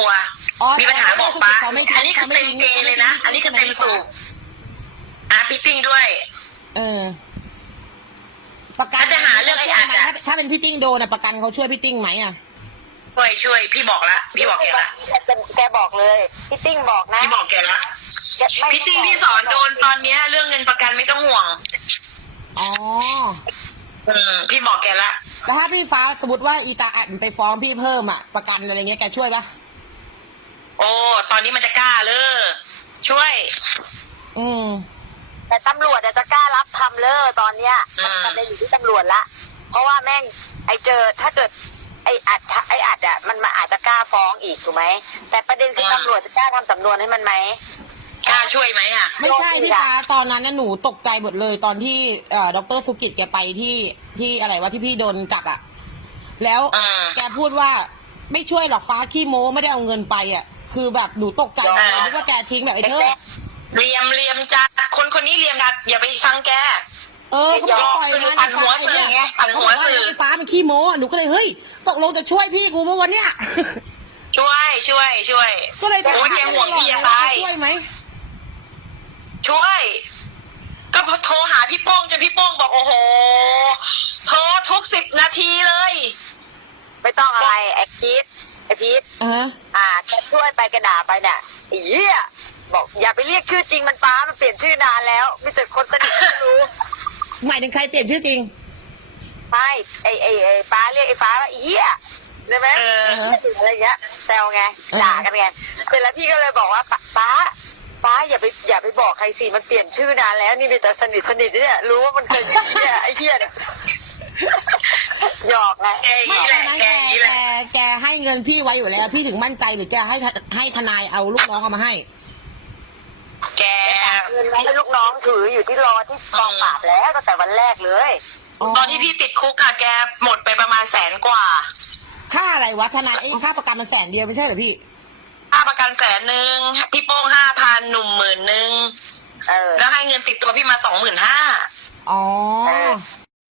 ลัว อ๋อ มีปัญหาบอกป้า เขาไม่ทิ้ง อันนี้คือเต็มเกเลยนะอันนี้คือเต็มสูบพี่ติ้งด้วย ประกัน ถ้าจะหาเรื่องไอ้อัดอะ ถ้าเป็นพี่ติ้งโดนอะประกันเขาช่วยพี่ติ้งไหมอะ ช่วยพี่บอกละพี่บอกแกละ แกบอกเลยพี่ติ้งบอกนะ พี่บอกแกละ ไม่ พี่ติ้งพี่สอนโดนตอนเนี้ยเรื่องเงินประกันไม่ต้องห่วง อ๋อ พี่บอกแกละ แล้วถ้าพี่ฟ้าสมมติว่าอีตาอัดไปฟ้องพี่เพิ่มอะประกันอะไรเงี้ยแกช่วยปะ โอ้ตอนนี้มันจะกล้าเลยช่วย แต่ตำรวจจะกล้ารับทำเลยตอนเนี้ยมันจะอยู่ที่ตำรวจละเพราะว่าแม่งถ้าเกิดไอ้อัดอ่ะมันอาจจะกล้าฟ้องอีกถูกไหมแต่ประเด็นคือตำรวจจะกล้าทำสำนวนให้มันไหม กล้าช่วยไหมอ่ะ ไม่ใช่พี่ฟ้าตอนนั้นน่ะหนูตกใจหมดเลยตอนที่ดรสุกิจแกไปที่อะไรวะที่พี่โดนจับอะแล้วแกพูดว่าไม่ช่วยหรอกฟ้าขี้โม้ไม่ได้เอาเงินไปอะคือแบบหนูตกใจเลยนึกว่าแกทิ้งแบบไอ้เธอ เลียมจัดคนนี้เลียมจัดอย่าไปฟังแก เขาบอกปล่อยมัน ปั่นหัวสื่อไงปั่นหัวสื่อ ไอ้ฟ้ามันขี้โม้หนูก็เลยเฮ้ยตกลงจะช่วยพี่กูเมื่อวันเนี้ย ช่วย ก็เลยถาม โอ้ยแกห่วงพี่จะตาย ช่วยไหม ช่วย ก็โทรหาพี่โป้งจนพี่โป้งบอกโอ้โหโทรทุก10 นาทีเลย ไม่ต้องอะไรไอ้พีทแกช่วยไปกระด่าไปเนี่ยไอ้เหี้ยบอกอย่าไปเรียกชื่อจริงมันป้ามันเปลี่ยนชื่อนานแล้วมีแต่คนสนิทที่รู้ หมายถึงใครเปลี่ยนชื่อจริง ไม่ไอ้ป้าเรียกไอ้ป้าว่าไอ้เหี้ยใช่ไหมอะไรเงี้ยแซวไงด่ากันไงเสร็จแล้วพี่ก็เลยบอกว่าป้าอย่าไปบอกใครสิมันเปลี่ยนชื่อนานแล้วนี่มีแต่สนิทเนี่ยรู้ว่ามันเคยเป็นเหี้ยไอ้เหี้ยเนี่ยหยอกไง ไม่ตอนนั้นแกให้เงินพี่ไว้อยู่แล้วพี่ถึงมั่นใจหรือแกให้ทนายเอาลูกน้องเอามาให้ แก เงินให้ลูกน้องถืออยู่ที่รอที่กองปราบแล้วตั้งแต่วันแรกเลย ตอนที่พี่ติดคุกอะแกหมดไปประมาณ100,000 กว่า ค่าอะไรวะทนายค่าประกันมัน100,000ไม่ใช่เหรอพี่ ค่าประกัน100,000พี่โป้ง5,000หนุ่ม10,000แล้วให้เงินติดตัวพี่มา25,000 อ๋อ